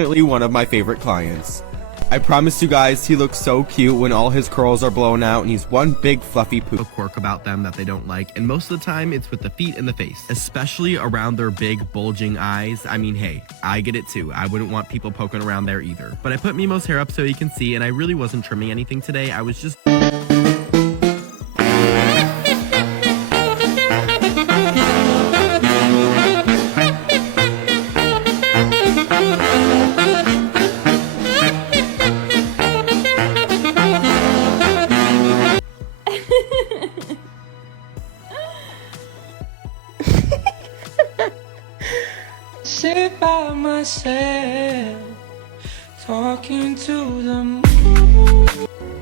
definitely one of my favorite clients. I promise you guys, he looks so cute when all his curls are blown out and he's one big fluffy poop. A quirk about them that they don't like, and most of the time it's with the feet and the face, especially around their big bulging eyes. I mean, hey, I get it too. I wouldn't want people poking around there either. But I put Mimo's hair up so you can see, and I really wasn't trimming anything today. I was just... Sit by myself, talking to the moon.